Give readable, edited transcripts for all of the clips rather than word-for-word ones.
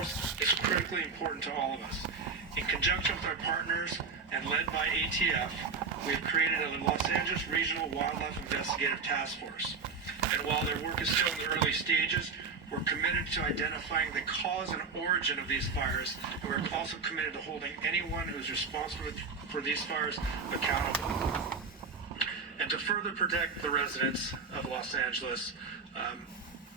wildfires is critically important to all of us. In conjunction with our partners and led by ATF, we have created a Los Angeles Regional Wildlife Investigative Task Force. And while their work is still in the early stages, we're committed to identifying the cause and origin of these fires, and we're also committed to holding anyone who's responsible for these fires accountable. And to further protect the residents of Los Angeles,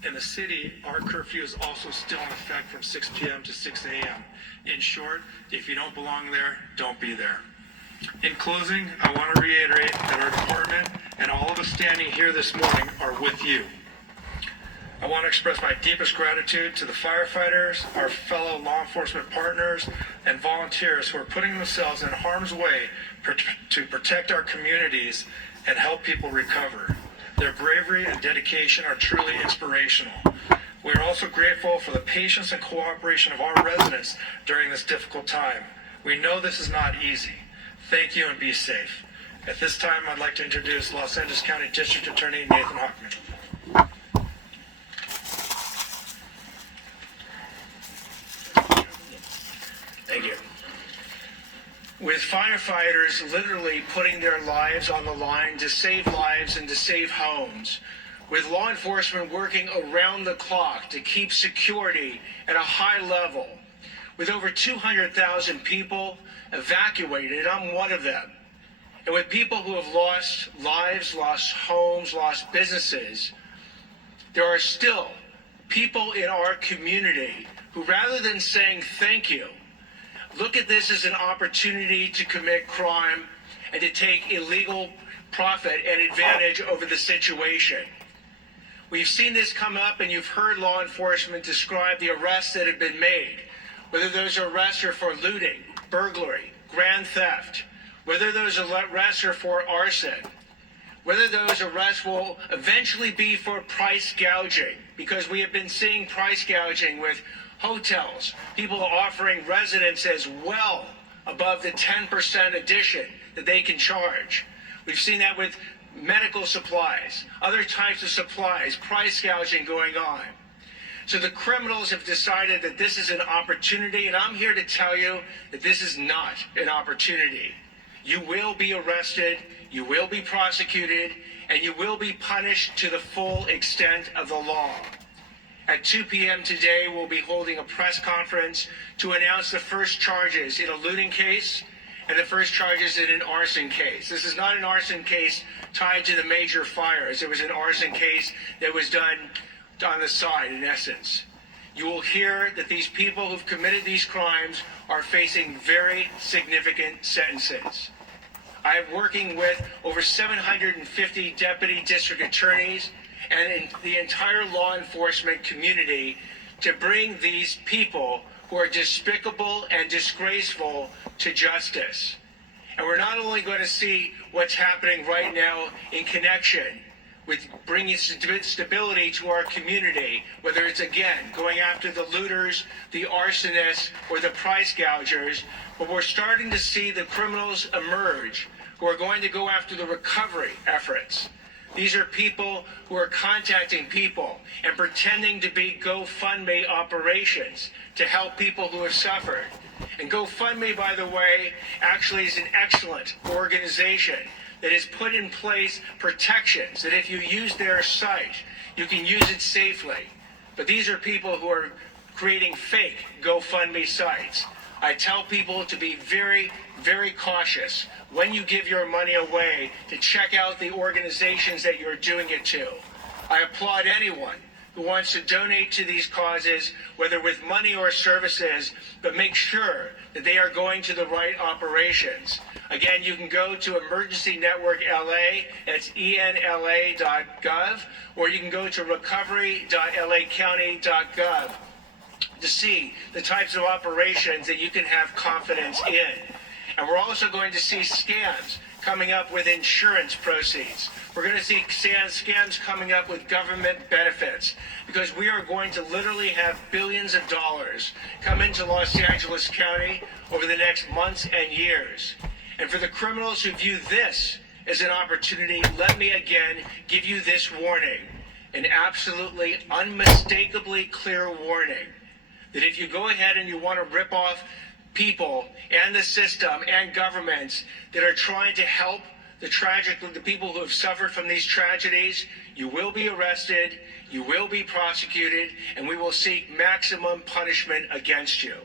in the city, our curfew is also still in effect from 6 p.m. to 6 a.m. In short, if you don't belong there, don't be there. In closing, I want to reiterate that our department and all of us standing here this morning are with you. I want to express my deepest gratitude to the firefighters, our fellow law enforcement partners, and volunteers who are putting themselves in harm's way to protect our communities and help people recover. Their bravery and dedication are truly inspirational. We are also grateful for the patience and cooperation of our residents during this difficult time. We know this is not easy. Thank you and be safe. At this time, I'd like to introduce Los Angeles County District Attorney Nathan Hochman. Thank you. With firefighters literally putting their lives on the line to save lives and to save homes, with law enforcement working around the clock to keep security at a high level, with over 200,000 people evacuated, I'm one of them, and with people who have lost lives, lost homes, lost businesses, there are still people in our community who, rather than saying thank you, look at this as an opportunity to commit crime and to take illegal profit and advantage over the situation. We've seen this come up, and you've heard law enforcement describe the arrests that have been made, whether those arrests are for looting, burglary, grand theft, whether those arrests are for arson, whether those arrests will eventually be for price gouging, because we have been seeing price gouging with hotels, people offering residents as well above the 10% addition that they can charge. We've seen that with medical supplies, other types of supplies, price gouging going on. So the criminals have decided that this is an opportunity, and I'm here to tell you that this is not an opportunity. You will be arrested, you will be prosecuted, and you will be punished to the full extent of the law. At 2 p.m. today, we'll be holding a press conference to announce the first charges in a looting case and the first charges in an arson case. This is not an arson case tied to the major fires. It was an arson case that was done on the side, in essence. You will hear that these people who've committed these crimes are facing very significant sentences. I am working with over 750 deputy district attorneys and in the entire law enforcement community to bring these people who are despicable and disgraceful to justice. And we're not only going to see what's happening right now in connection with bringing stability to our community, whether it's, again, going after the looters, the arsonists, or the price gougers, but we're starting to see the criminals emerge who are going to go after the recovery efforts. These are people who are contacting people and pretending to be GoFundMe operations to help people who have suffered. And GoFundMe, by the way, actually is an excellent organization that has put in place protections that if you use their site, you can use it safely. But these are people who are creating fake GoFundMe sites. I tell people to be very, very cautious when you give your money away, to check out the organizations that you're doing it to. I applaud anyone who wants to donate to these causes, whether with money or services, but make sure that they are going to the right operations. Again, you can go to Emergency Network LA, that's enla.gov, or you can go to recovery.lacounty.gov to see the types of operations that you can have confidence in. And we're also going to see scams coming up with insurance proceeds. We're going to see scams coming up with government benefits, because we are going to literally have billions of dollars come into Los Angeles County over the next months and years. And for the criminals who view this as an opportunity, let me again give you this warning, an absolutely unmistakably clear warning. that if you go ahead and you want to rip off people and the system and governments that are trying to help the people who have suffered from these tragedies, you will be arrested, you will be prosecuted, and we will seek maximum punishment against you.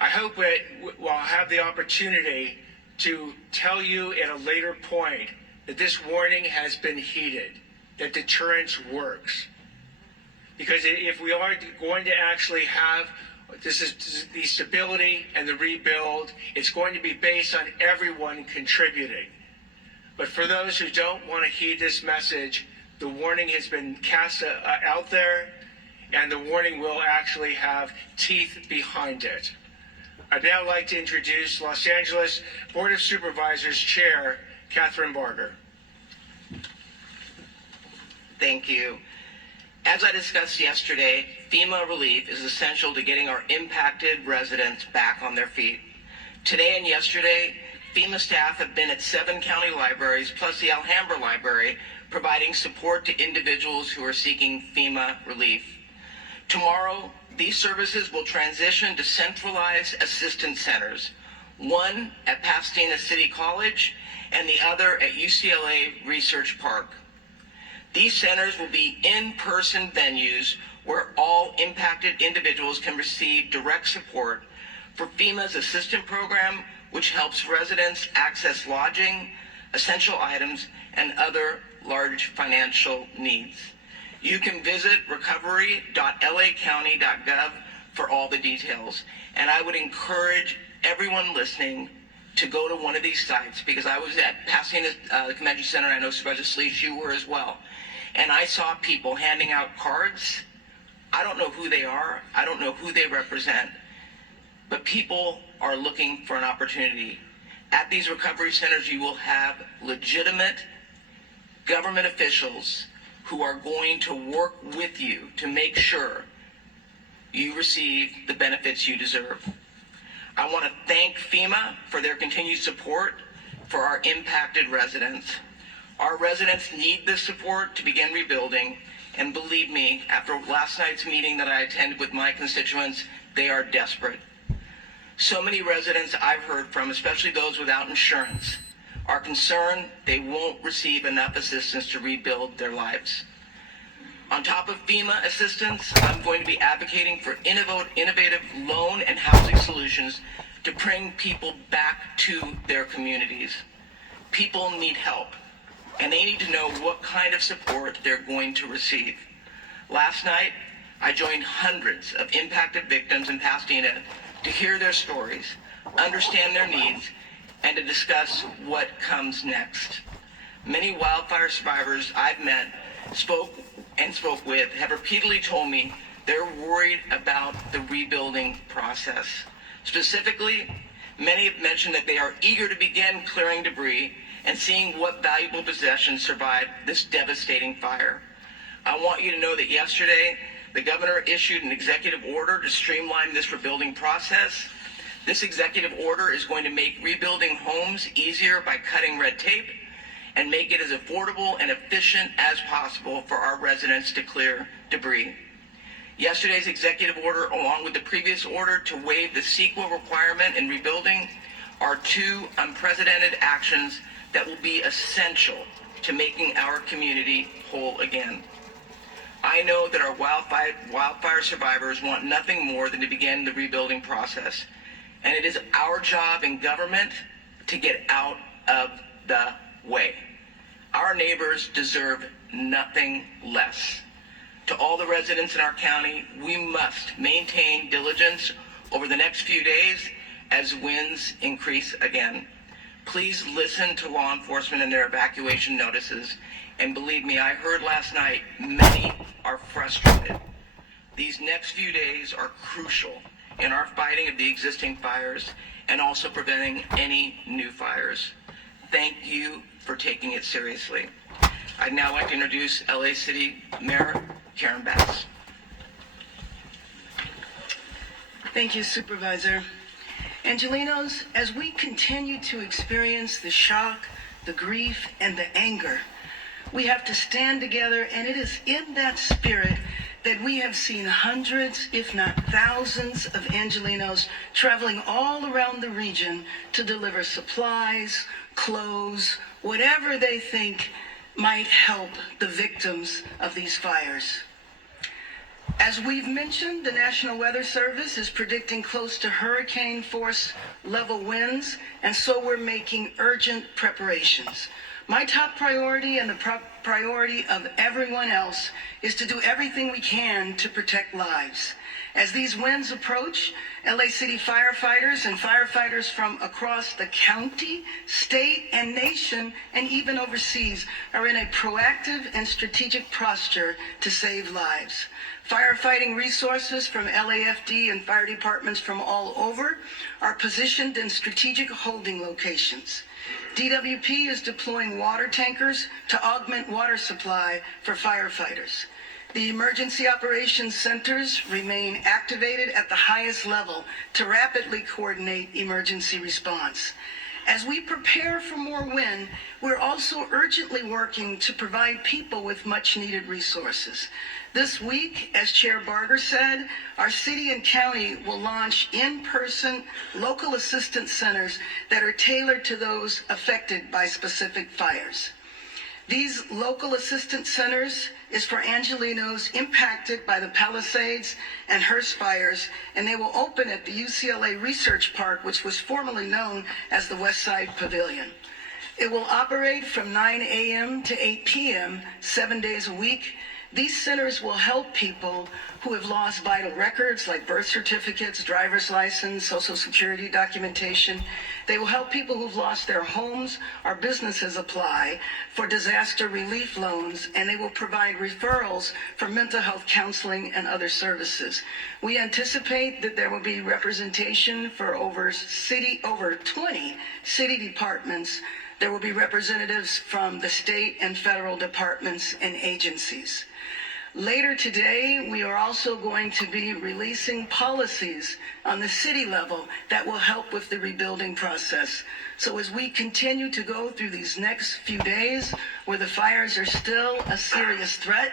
I hope that we'll have the opportunity to tell you at a later point that this warning has been heeded, that deterrence works. Because if we are going to actually have the stability and the rebuild, it's going to be based on everyone contributing. But for those who don't want to heed this message, the warning has been cast out there, and the warning will actually have teeth behind it. I'd now like to introduce Los Angeles Board of Supervisors Chair, Catherine Barger. Thank you. As I discussed yesterday, FEMA relief is essential to getting our impacted residents back on their feet. Today and yesterday, FEMA staff have been at 7 county libraries, plus the Alhambra Library, providing support to individuals who are seeking FEMA relief. Tomorrow, these services will transition to centralized assistance centers, one at Pasadena City College and the other at UCLA Research Park. These centers will be in-person venues where all impacted individuals can receive direct support for FEMA's assistant program, which helps residents access lodging, essential items, and other large financial needs. You can visit recovery.lacounty.gov for all the details. And I would encourage everyone listening to go to one of these sites, because I was at Pasadena Convention Center, and I know Supervisor Sleece, you were as well. And I saw people handing out cards. I don't know who they are. I don't know who they represent. But people are looking for an opportunity. At these recovery centers, you will have legitimate government officials who are going to work with you to make sure you receive the benefits you deserve. I want to thank FEMA for their continued support for our impacted residents. Our residents need this support to begin rebuilding, and believe me, after last night's meeting that I attended with my constituents, they are desperate. So many residents I've heard from, especially those without insurance, are concerned they won't receive enough assistance to rebuild their lives. On top of FEMA assistance, I'm going to be advocating for innovative loan and housing solutions to bring people back to their communities. People need help, and they need to know what kind of support they're going to receive. Last night, I joined hundreds of impacted victims in Pasadena to hear their stories, understand their needs, and to discuss what comes next. Many wildfire survivors I've met, spoke with, have repeatedly told me they're worried about the rebuilding process. Specifically, many have mentioned that they are eager to begin clearing debris and seeing what valuable possessions survived this devastating fire. I want you to know that yesterday, the governor issued an executive order to streamline this rebuilding process. This executive order is going to make rebuilding homes easier by cutting red tape and make it as affordable and efficient as possible for our residents to clear debris. Yesterday's executive order, along with the previous order to waive the CEQA requirement in rebuilding, are 2 unprecedented actions that will be essential to making our community whole again. I know that our wildfire survivors want nothing more than to begin the rebuilding process. And it is our job in government to get out of the way. Our neighbors deserve nothing less. To all the residents in our county, we must maintain diligence over the next few days as winds increase again. Please listen to law enforcement and their evacuation notices. And believe me, I heard last night, many are frustrated. These next few days are crucial in our fighting of the existing fires and also preventing any new fires. Thank you for taking it seriously. I'd now like to introduce LA City Mayor Karen Bass. Thank you, Supervisor. Angelenos, as we continue to experience the shock, the grief, and the anger, we have to stand together, and it is in that spirit that we have seen hundreds, if not thousands, of Angelenos traveling all around the region to deliver supplies, clothes, whatever they think might help the victims of these fires. As we've mentioned, the National Weather Service is predicting close to hurricane force level winds, and so we're making urgent preparations. My top priority and the priority of everyone else is to do everything we can to protect lives. As these winds approach, LA City firefighters and firefighters from across the county, state, and nation, and even overseas, are in a proactive and strategic posture to save lives. Firefighting resources from LAFD and fire departments from all over are positioned in strategic holding locations. DWP is deploying water tankers to augment water supply for firefighters. The emergency operations centers remain activated at the highest level to rapidly coordinate emergency response. As we prepare for more wind, we're also urgently working to provide people with much-needed resources. This week, as Chair Barger said, our city and county will launch in-person local assistance centers that are tailored to those affected by specific fires. These local assistance centers is for Angelenos impacted by the Palisades and Hearst fires, and they will open at the UCLA Research Park, which was formerly known as the West Side Pavilion. It will operate from 9 a.m. to 8 p.m., 7 days a week. These centers will help people who have lost vital records like birth certificates, driver's license, social security documentation. They will help people who've lost their homes or businesses apply for disaster relief loans, and they will provide referrals for mental health counseling and other services. We anticipate that there will be representation for over 20 city departments. There will be representatives from the state and federal departments and agencies. Later today, we are also going to be releasing policies on the city level that will help with the rebuilding process. So as we continue to go through these next few days where the fires are still a serious threat,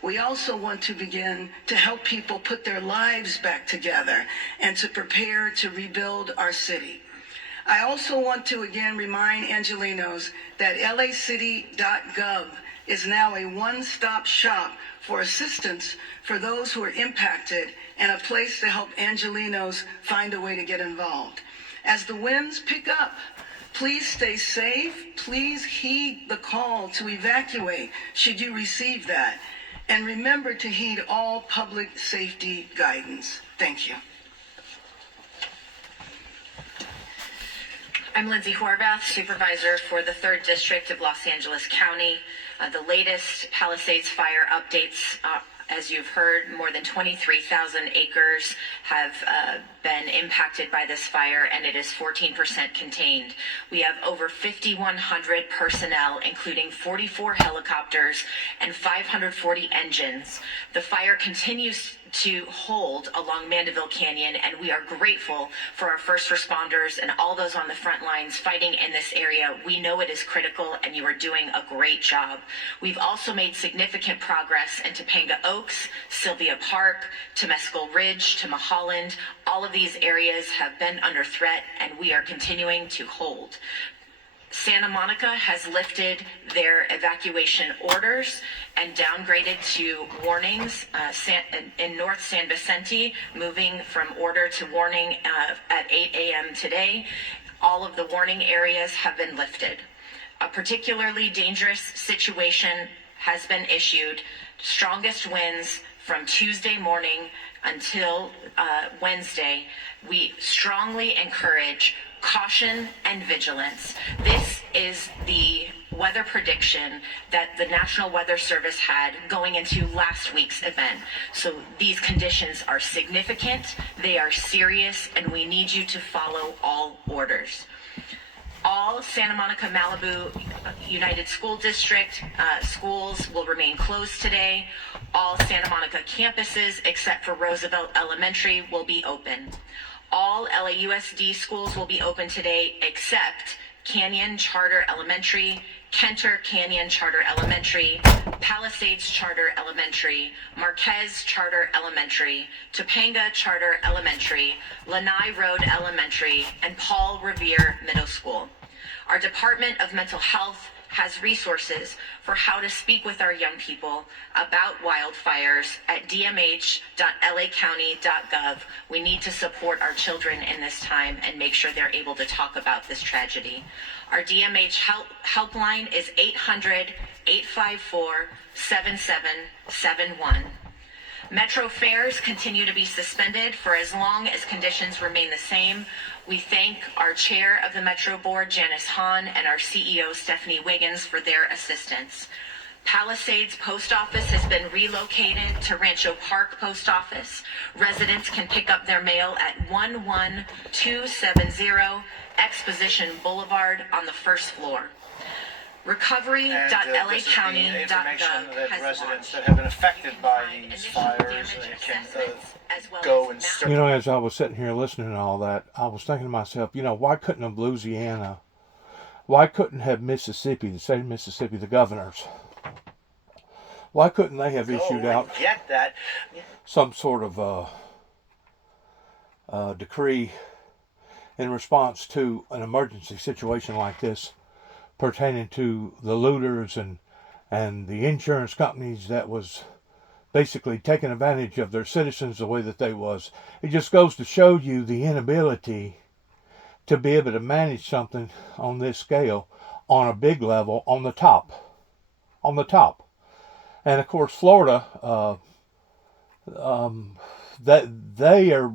we also want to begin to help people put their lives back together and to prepare to rebuild our city. I also want to again remind Angelenos that lacity.gov is now a one-stop shop for assistance for those who are impacted and a place to help Angelenos find a way to get involved. As the winds pick up, please stay safe. Please heed the call to evacuate should you receive that. And remember to heed all public safety guidance. Thank you. I'm Lindsay Horvath, Supervisor for the 3rd District of Los Angeles County. The latest Palisades fire updates, as you've heard, more than 23,000 acres have been impacted by this fire, and it is 14% contained. We have over 5,100 personnel, including 44 helicopters and 540 engines. The fire continues to hold along Mandeville Canyon, and we are grateful for our first responders and all those on the front lines fighting in this area. We know it is critical, and you are doing a great job. We've also made significant progress in Topanga Oaks, Sylvia Park, Temescal Ridge, to Mulholland. All of these areas have been under threat, and we are continuing to hold. Santa Monica has lifted their evacuation orders and downgraded to warnings in North San Vicente, moving from order to warning at 8 a.m. today. All of the warning areas have been lifted. A particularly dangerous situation has been issued. Strongest winds from Tuesday morning until Wednesday. We strongly encourage caution and vigilance. This is the weather prediction that the National Weather Service had going into last week's event. So these conditions are significant, they are serious, and we need you to follow all orders. All Santa Monica Malibu United School District schools will remain closed today. All Santa Monica campuses, except for Roosevelt Elementary, will be open. All LAUSD schools will be open today except Canyon Charter Elementary, Kenter Canyon Charter Elementary, Palisades Charter Elementary, Marquez Charter Elementary, Topanga Charter Elementary, Lanai Road Elementary, and Paul Revere Middle School. Our Department of Mental Health has resources for how to speak with our young people about wildfires at dmh.lacounty.gov. We need to support our children in this time and make sure they're able to talk about this tragedy. Our DMH helpline is 800-854-7771. Metro fares continue to be suspended for as long as conditions remain the same. We thank our chair of the Metro Board, Janice Hahn, and our CEO, Stephanie Wiggins, for their assistance. Palisades Post Office has been relocated to Rancho Park Post Office. Residents can pick up their mail at 11270 Exposition Boulevard on the first floor. Recovery.lacounty.gov has residents launched. that have been affected by Find these initial fires damage can assessments as well go as and map- search. You know, as I was sitting here listening to all that, I was thinking to myself, why couldn't have Louisiana, why couldn't have Mississippi, the state of Mississippi, the governors, why couldn't they have issued out Get that. some sort of decree in response to an emergency situation like this pertaining to the looters and the insurance companies that was basically taking advantage of their citizens the way that they was. It just goes to show you the inability to be able to manage something on this scale on a big level on the top. And of course Florida, that they are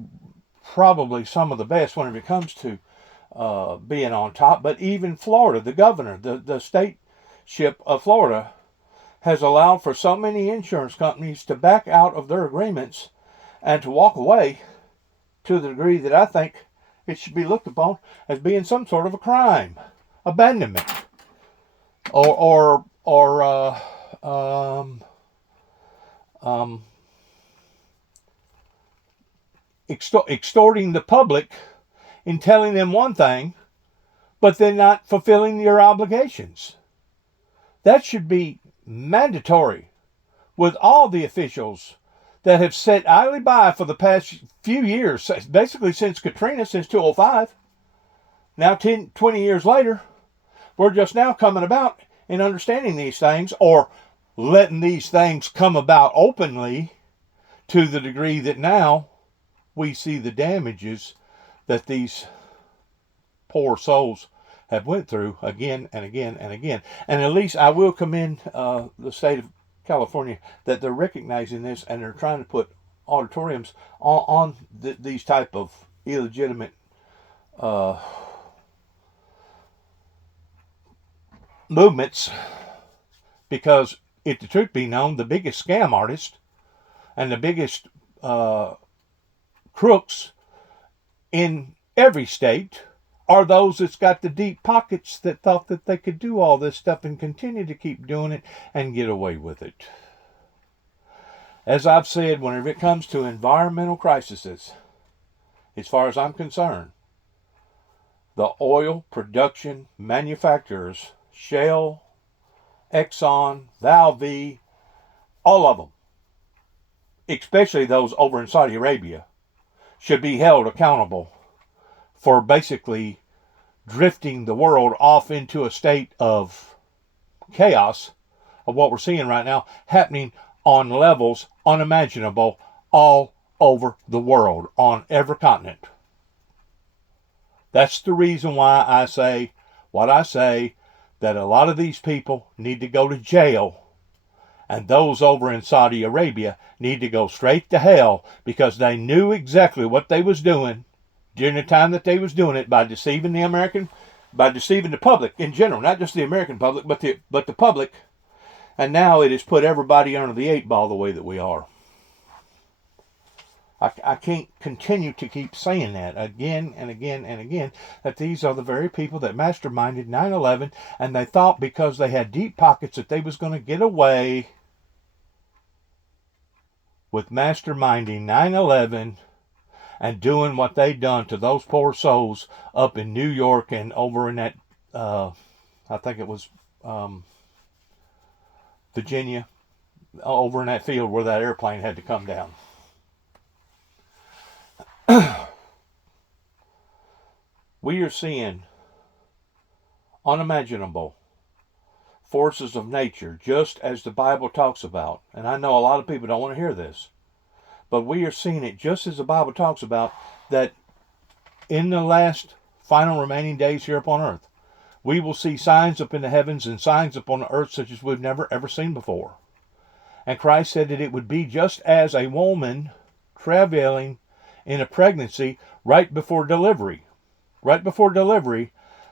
probably some of the best whenever it comes to being on top. But even Florida, the governor, the stateship of Florida, has allowed for so many insurance companies to back out of their agreements and to walk away to the degree that I think it should be looked upon as being some sort of a crime, abandonment, or extorting the public in telling them one thing, but then not fulfilling your obligations. That should be mandatory with all the officials that have sat idly by for the past few years, basically since Katrina, since 2005. Now 20 years later, we're just now coming about and understanding these things, or letting these things come about openly to the degree that now we see the damages that these poor souls have went through again and again and again. And at least I will commend the state of California that they're recognizing this and they're trying to put auditoriums on these type of illegitimate movements, because if the truth be known, the biggest scam artist and the biggest crooks in every state are those that's got the deep pockets that thought that they could do all this stuff and continue to keep doing it and get away with it. As I've said, whenever it comes to environmental crises, as far as I'm concerned, the oil production manufacturers, Shell, Exxon, Valve, all of them, especially those over in Saudi Arabia, should be held accountable for basically drifting the world off into a state of chaos of what we're seeing right now happening on levels unimaginable all over the world, on every continent. That's the reason why I say what I say, that a lot of these people need to go to jail, and those over in Saudi Arabia need to go straight to hell, because they knew exactly what they was doing during the time that they was doing it, by deceiving the public in general, not just the American public, but the public. And now it has put everybody under the 8 ball the way that we are. I can't continue to keep saying that again and again and again, that these are the very people that masterminded 9/11, and they thought because they had deep pockets that they was going to get away with masterminding 9/11 and doing what they done to those poor souls up in New York and over in that, I think it was Virginia, over in that field where that airplane had to come down. We are seeing unimaginable forces of nature, just as the Bible talks about. And I know a lot of people don't want to hear this, but we are seeing it just as the Bible talks about, that in the last final remaining days here upon earth, we will see signs up in the heavens and signs upon the earth such as we've never ever seen before. And Christ said that it would be just as a woman travailing in a pregnancy right before delivery. Right before delivery,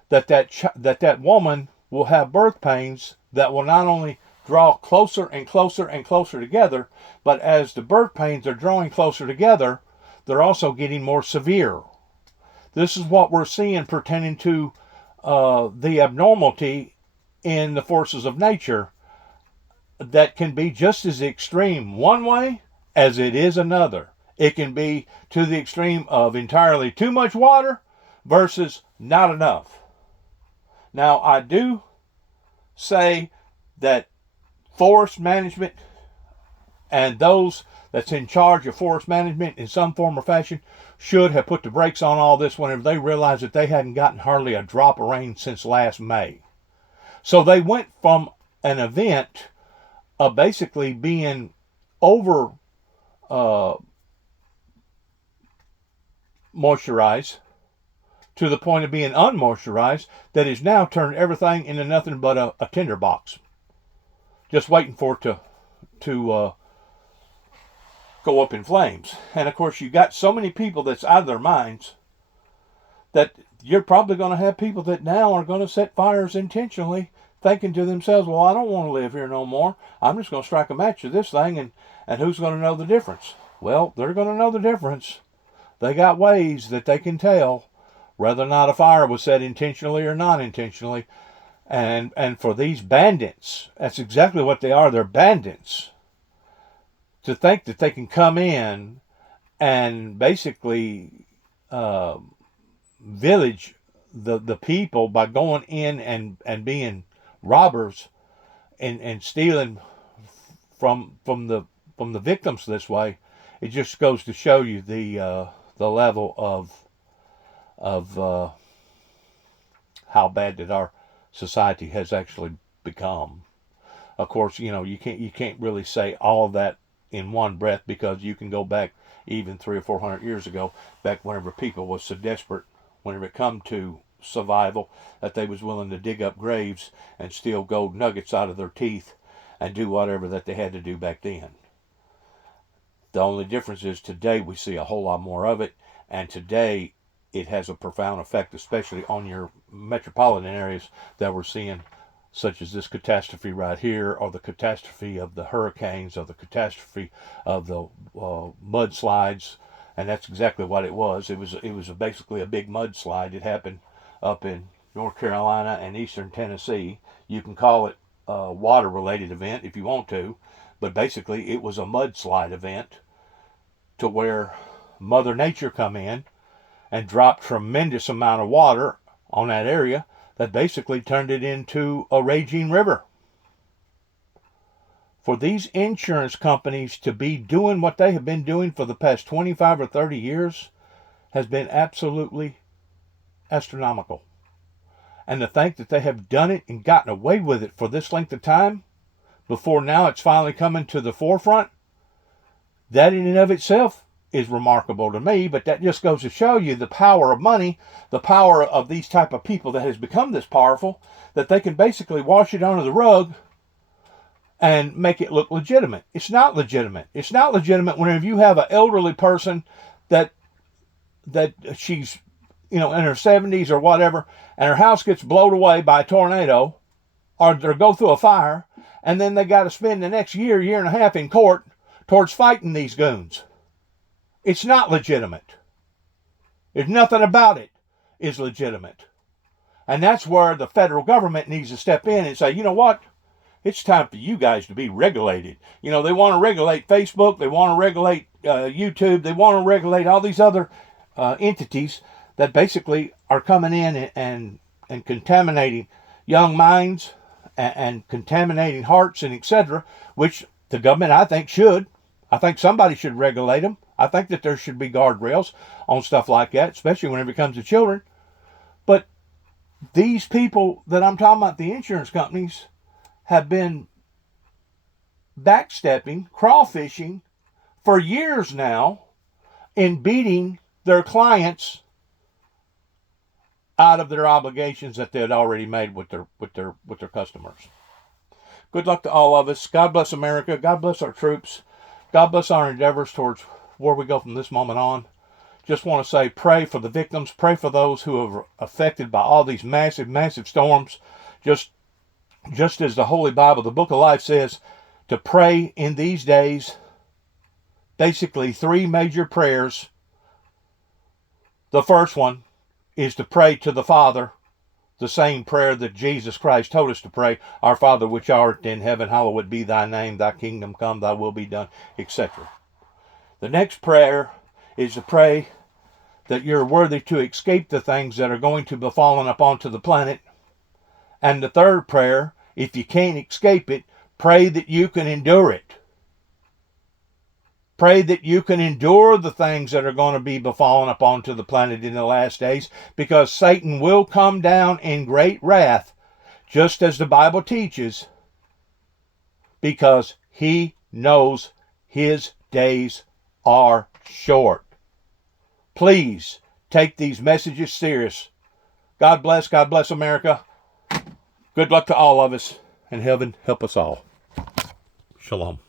that woman will have birth pains that will not only draw closer and closer and closer together, but as the birth pains are drawing closer together, they're also getting more severe. This is what we're seeing pertaining to the abnormality in the forces of nature that can be just as extreme one way as it is another. It can be to the extreme of entirely too much water versus not enough. Now, I do say that forest management and those that's in charge of forest management in some form or fashion should have put the brakes on all this whenever they realized that they hadn't gotten hardly a drop of rain since last May. So they went from an event of basically being over moisturized to the point of being unmoisturized, that has now turned everything into nothing but a tinderbox, just waiting for it to go up in flames. And of course, you got so many people that's out of their minds that you're probably going to have people that now are going to set fires intentionally, thinking to themselves, well, I don't want to live here no more. I'm just going to strike a match to this thing, and who's going to know the difference? Well, they're going to know the difference. They got ways that they can tell whether or not a fire was set intentionally or not intentionally. And for these bandits, that's exactly what they are. They're bandits. To think that they can come in and basically village the people by going in and being robbers and stealing from the victims this way, it just goes to show you the level of how bad that our society has actually become. Of course, you can't really say all of that in one breath, because you can go back even 300 or 400 years ago, back whenever people was so desperate, whenever it come to survival, that they was willing to dig up graves and steal gold nuggets out of their teeth and do whatever that they had to do back then. The only difference is today we see a whole lot more of it, and today it has a profound effect, especially on your metropolitan areas that we're seeing, such as this catastrophe right here, or the catastrophe of the hurricanes, or the catastrophe of the mudslides. And that's exactly what it was. It was basically a big mudslide. It happened up in North Carolina and eastern Tennessee. You can call it a water-related event if you want to, but basically it was a mudslide event to where Mother Nature come in and dropped tremendous amount of water on that area that basically turned it into a raging river. For these insurance companies to be doing what they have been doing for the past 25 or 30 years has been absolutely astronomical. And to think that they have done it and gotten away with it for this length of time, before now it's finally coming to the forefront, that in and of itself is remarkable to me. But that just goes to show you the power of money, the power of these type of people that has become this powerful, that they can basically wash it under the rug and make it look legitimate. It's not legitimate. It's not legitimate whenever you have an elderly person that she's in her 70s or whatever, and her house gets blown away by a tornado, or they go through a fire, and then they got to spend the next year and a half in court towards fighting these goons. It's not legitimate. There's nothing about it is legitimate. And that's where the federal government needs to step in and say, you know what? It's time for you guys to be regulated. They want to regulate Facebook. They want to regulate YouTube. They want to regulate all these other entities that basically are coming in and contaminating young minds and contaminating hearts and etc., which the government, I think, should. I think somebody should regulate them. I think that there should be guardrails on stuff like that, especially whenever it comes to children. But these people that I'm talking about, the insurance companies, have been backstepping, crawfishing for years now in beating their clients out of their obligations that they had already made with their customers. Good luck to all of us. God bless America. God bless our troops. God bless our endeavors towards where we go from this moment on. Just want to say, pray for the victims. Pray for those who are affected by all these massive, massive storms. Just as the Holy Bible, the Book of Life, says to pray in these days. Basically, 3 major prayers. The first one is to pray to the Father, the same prayer that Jesus Christ told us to pray. Our Father which art in heaven, hallowed be thy name, thy kingdom come, thy will be done, etc. The next prayer is to pray that you're worthy to escape the things that are going to be falling upon to the planet. And the third prayer, if you can't escape it, pray that you can endure it. Pray that you can endure the things that are going to be befallen upon to the planet in the last days, because Satan will come down in great wrath, just as the Bible teaches, because he knows his days are short. Please take these messages serious. God bless America. Good luck to all of us, and heaven help us all. Shalom.